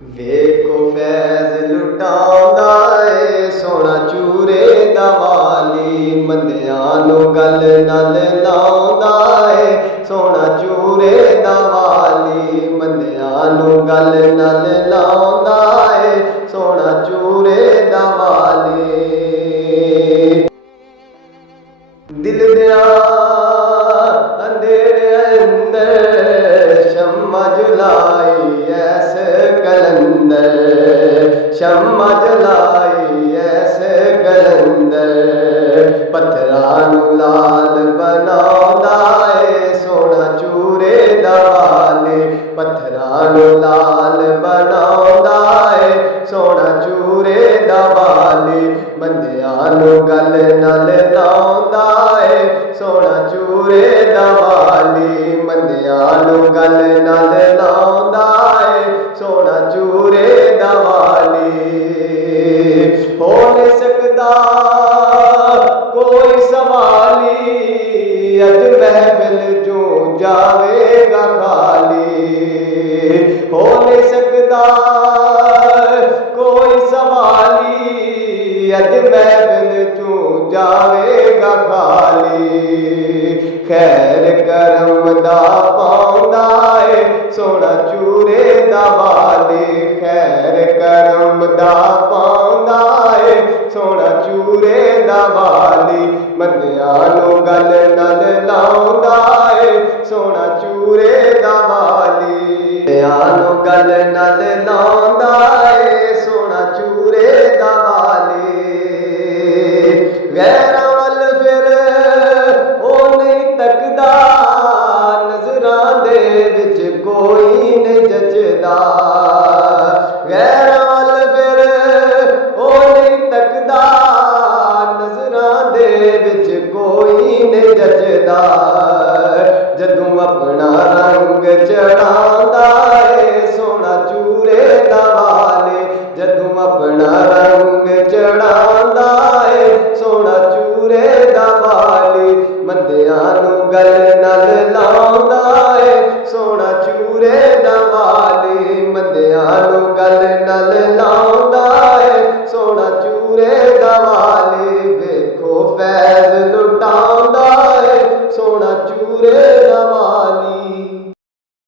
ਵੇਖੋ ਫੈਜ਼ ਲੁਟਾਉਂਦਾ ਏ ਸੋਹਣਾ ਚੂਰੇ ਦਾ ਵਾਲੀ, ਮੰਦਿਆਂ ਨੂੰ ਗੱਲ ਨਾਲ ਲਾਉਂਦਾ ਏ ਸੋਹਣਾ ਚੂਰੇ ਦਾ ਵਾਲੀ, ਮੰਦਿਆਂ ਨੂੰ ਗੱਲ ਨਾਲ ਲਾਉਂਦਾ ਏ ਸੋਹਣਾ ਚੂਰੇ ਦਾ ਵਾਲੀ। ਦਿਲ ਦਿਆਂ ਅੰਧੇਰੇ ਅੰਦਰ ਸ਼ਮਾ ਜਲਾਈ ਐਸ ਕਲੰਦਰ, ਸ਼ਮਾ ਜਲਾਈ ਐਸ ਕਲੰਦਰ, ਪੱਥਰਾਂ ਨੂੰ ਲਾਲ ਬਣਾਉਂਦਾ ਏ ਸੋਹਣਾ ਚੂਰੇ ਦਾ ਵਾਲੀ, ਪੱਥਰਾਂ ਨੂੰ ਲਾਲ ਬਣਾਉਂਦਾ ਏ ਸੋਹਣਾ ਚੂਰੇ ਦਾ ਵਾਲੀ, ਬੰਦਿਆਂ ਨੂੰ ਗੱਲ ਨਾਲ ਲਾਉਂਦਾ ਏ ਸੋਹਣਾ ਚੂਰੇ ਦਾ ਵਾਲੀ, ਬੰਦਿਆਂ ਨੂੰ ਗੱਲ ਨਾਲ ਲਾਉਂਦਾ ਏ ਸੋਹਣਾ ਚੂਰੇ ਦਾ ਵਾਲੀ। ਹੋ ਨਹੀਂ ਸਕਦਾ ਕੋਈ ਸਵਾਲੀ, ਅੱਜ ਮਹਿਫਿਲ ਚੋਂ ਜਾਵੇਗਾ ਖਾਲੀ, ਹੋ ਨਹੀਂ ਸਕਦਾ ਕੋਈ ਸਵਾਲੀ, ਅੱਜ ਮਹਿਫਿਲ ਚੋਂ ਜਾਵੇਗਾ ਖਾਲੀ, ਖੈਰ ਕਰਮ ਦਾ ਪਾਉਂਦਾ ਏ ਸੋਹਣਾ ਚੂਰੇ ਦਾ ਵਾਲੀ, ਖੈਰ ਕਰਮ ਦਾ ਪਾਉਂਦਾ ਏ ਸੋਹਣਾ ਚੂਰੇ ਦਾ ਵਾਲੀ, ਬੰਦਿਆਂ ਨੂੰ ਗੱਲ ਨਾਲ ਲਾਉਂਦਾ ਏ ਸੋਹਣਾ ਚੂਰੇ ਦਾ ਵਾਲੀ, ਬੰਦਿਆਂ ਨੂੰ ਗੱਲ ਨਾਲ ਲਾਉਂਦਾ ਏ ਸੋਹਣਾ ਚੂਰੇ ਦਾ ਵਾਲੀ। ਗੈਰਾਂ ਵੱਲ ਫਿਰ ਉਹ ਨਹੀਂ ਤੱਕਦਾ, ਨਜ਼ਰਾਂ ਦੇ ਵਿੱਚ ਕੋਈ ਨਹੀਂ ਜੱਜਦਾ, ਗੈਰਾਂ ਵੱਲ ਫਿਰ ਉਹ ਨਹੀਂ ਤੱਕਦਾ, ਨਜ਼ਰਾਂ ਦੇ ਵਿੱਚ ਕੋਈ ਨਹੀਂ ਜੱਜਦਾ, ਜਦੋਂ ਆਪਣਾ ਰੰਗ ਚੜਾਉਂਦਾ ਏ ਸੋਹਣਾ ਚੂਰੇ ਦਾ ਵਾਲੀ, ਜਦੋਂ ਆਪਣਾ ਰੰਗ ਚੜਾਉਂਦਾ ਏ ਸੋਹਣਾ ਚੂਰੇ ਦਾ ਵਾਲੀ, ਬੰਦਿਆਂ ਨੂੰ ਗੱਲ ਨਾਲ ਲਾਉਂਦਾ ਏ ਸੋਹਣਾ ਚੂਰੇ ਦਾ ਵਾਲੀ, ਬੰਦਿਆਂ ਨੂੰ ਗੱਲ ਨਾਲ ਲਾਉਂਦਾ